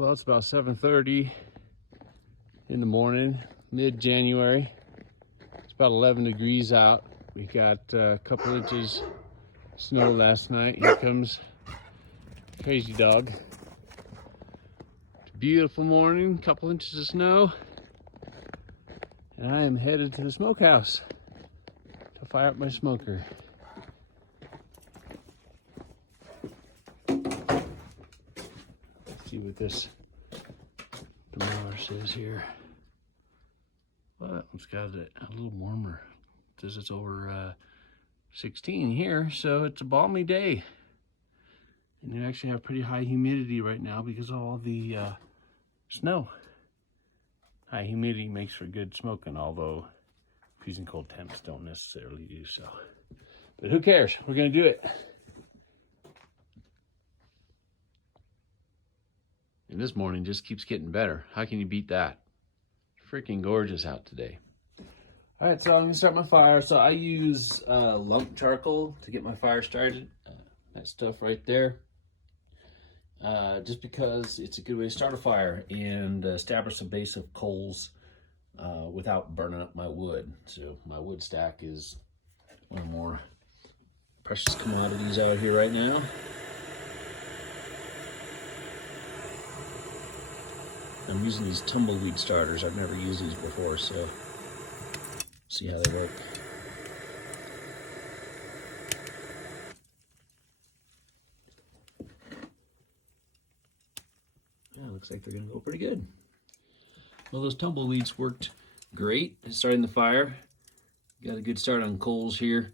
Well, it's about 7:30 in the morning, mid-January. It's about 11 degrees out. We got a couple inches snow last night. Here comes Crazy Dog. It's a beautiful morning, couple inches of snow. And I am headed to the smokehouse to fire up my smoker. Let's see what this thermometer says here. Well, it's got a little warmer. It says it's over 16 here, so it's a balmy day. And you actually have pretty high humidity right now because of all the snow. High humidity makes for good smoking, although freezing cold temps don't necessarily do so. But who cares? We're gonna do it. And this morning just keeps getting better. How can you beat that? Freaking gorgeous out today. All right, so I'm gonna start my fire. So I use lump charcoal to get my fire started. That stuff right there. Just because it's a good way to start a fire and establish a base of coals without burning up my wood. So my wood stack is one of the more precious commodities out here right now. I'm using these tumbleweed starters. I've never used these before, so see how they work. Yeah, looks like they're gonna go pretty good. Well, those tumbleweeds worked great at starting the fire. Got a good start on coals here.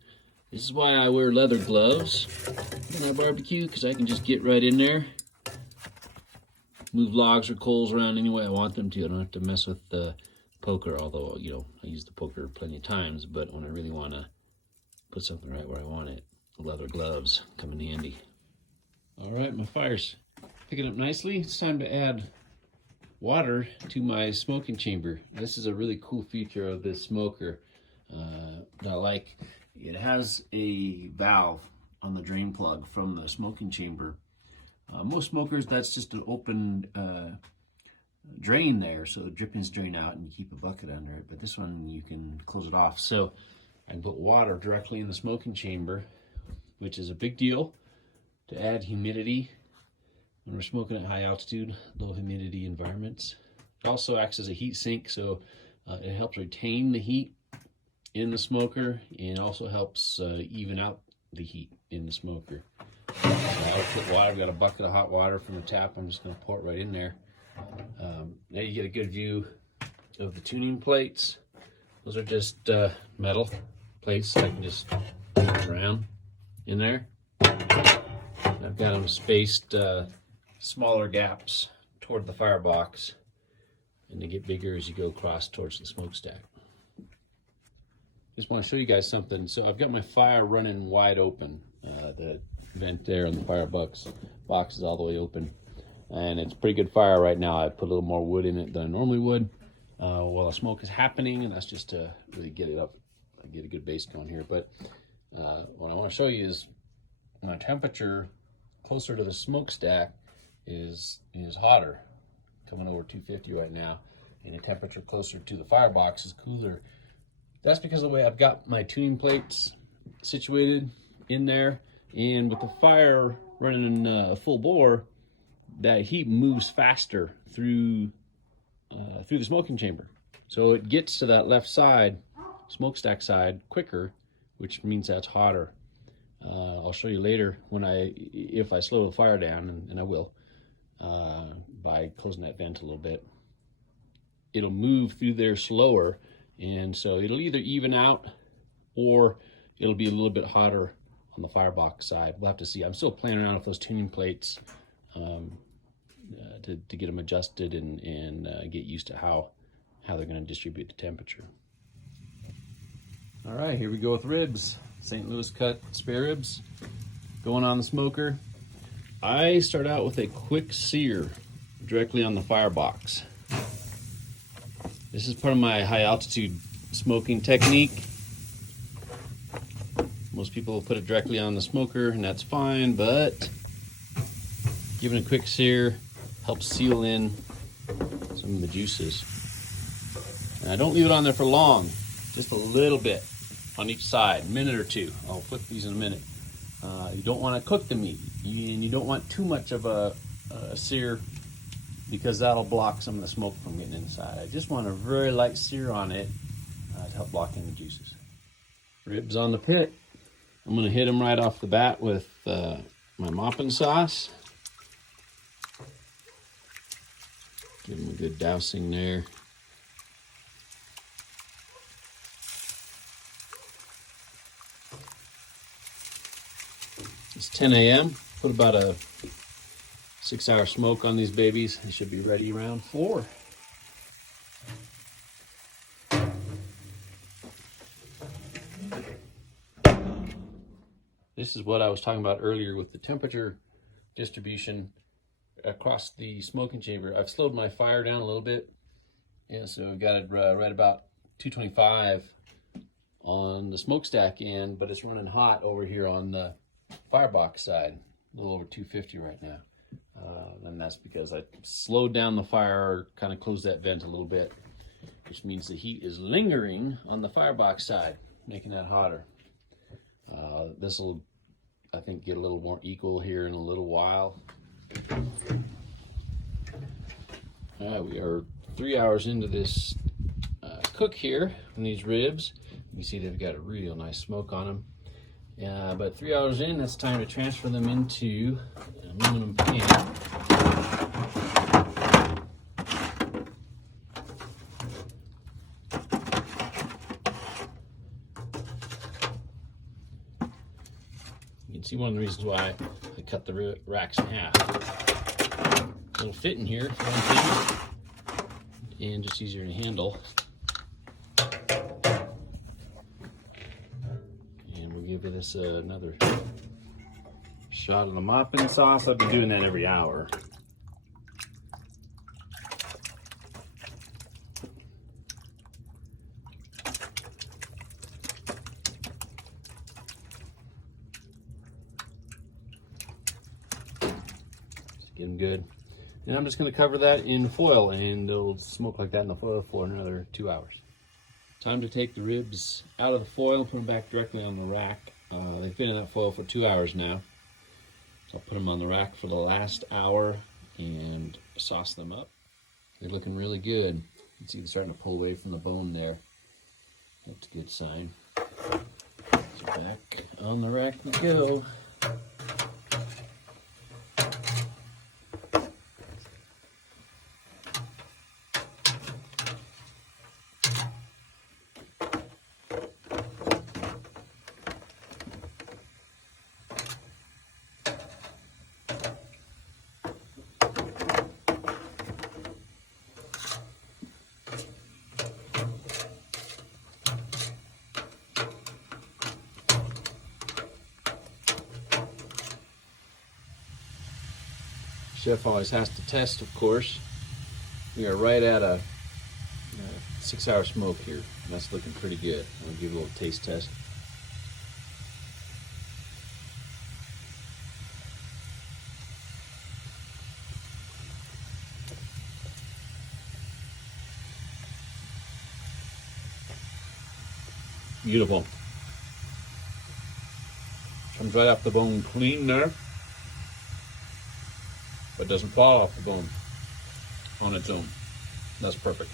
This is why I wear leather gloves when I barbecue, because I can just get right in there, move logs or coals around any way I want them to. I don't have to mess with the poker, although, you know, I use the poker plenty of times, but when I really want to put something right where I want it, the leather gloves come in handy. All right, my fire's picking up nicely. It's time to add water to my smoking chamber. This is a really cool feature of this smoker that I like. It has a valve on the drain plug from the smoking chamber. Most smokers, that's just an open drain there, so the drippings drain out and you keep a bucket under it. But this one, you can close it off. So I can put water directly in the smoking chamber, which is a big deal to add humidity when we're smoking at high altitude, low humidity environments. It also acts as a heat sink, so it helps retain the heat in the smoker and also helps even out the heat in the smoker. I'll put water. I've got a bucket of hot water from the tap. I'm just going to pour it right in there. Now you get a good view of the tuning plates. Those are just metal plates. I can just move around in there. I've got them spaced smaller gaps toward the firebox, and they get bigger as you go across towards the smokestack. Just want to show you guys something. So I've got my fire running wide open. The vent there on the firebox box is all the way open, and it's pretty good fire right now. I put a little more wood in it than I normally would while the smoke is happening, and that's just to really get it up, get a good base going here. But what I want to show you is my temperature closer to the smokestack is hotter, coming over 250 right now, and the temperature closer to the firebox is cooler. That's because of the way I've got my tuning plates situated in there, and with the fire running full bore, that heat moves faster through the smoking chamber, so it gets to that left side, smokestack side, quicker, which means that's hotter. I'll show you later if I slow the fire down, and I will, by closing that vent a little bit. It'll move through there slower, and so it'll either even out or it'll be a little bit hotter on the firebox side. We'll have to see. I'm still playing around with those tuning plates to get them adjusted and get used to how they're going to distribute the temperature. All right, here we go with ribs. St. Louis cut spare ribs going on the smoker. I start out with a quick sear directly on the firebox. This is part of my high altitude smoking technique. Most people will put it directly on the smoker, and that's fine, but giving a quick sear helps seal in some of the juices. And I don't leave it on there for long, just a little bit on each side, a minute or two. I'll flip these in a minute. You don't want to cook the meat, and you don't want too much of a sear, because that'll block some of the smoke from getting inside. I just want a very light sear on it to help block in the juices. Ribs on the pit. I'm going to hit them right off the bat with my mopping sauce. Give them a good dousing there. It's 10 a.m. Put about a 6-hour smoke on these babies. They should be ready around 4. This is what I was talking about earlier with the temperature distribution across the smoking chamber. I've slowed my fire down a little bit. Yeah, so I've got it right about 225 on the smokestack end, but it's running hot over here on the firebox side, a little over 250 right now. And that's because I slowed down the fire, kind of closed that vent a little bit, which means the heat is lingering on the firebox side, making that hotter. This will, I think, get a little more equal here in a little while. All right, we are 3 hours into this cook here on these ribs. You see they've got a real nice smoke on them. But 3 hours in, it's time to transfer them into an aluminum pan. You can see one of the reasons why I cut the racks in half. It'll fit in here for one thing, and just easier to handle. And we'll give this another shot of the mopping sauce. I've been doing that every hour. Get them good. And I'm just going to cover that in foil, and it'll smoke like that in the foil for another 2 hours. Time to take the ribs out of the foil and put them back directly on the rack. They've been in that foil for 2 hours now. So I'll put them on the rack for the last hour and sauce them up. They're looking really good. You can see they're starting to pull away from the bone there. That's a good sign. So back on the rack we go. Chef always has to test, of course. We are right at a 6-hour smoke here. And that's looking pretty good. I'll give you a little taste test. Beautiful. Comes right off the bone clean there, but doesn't fall off the bone on its own. That's perfect.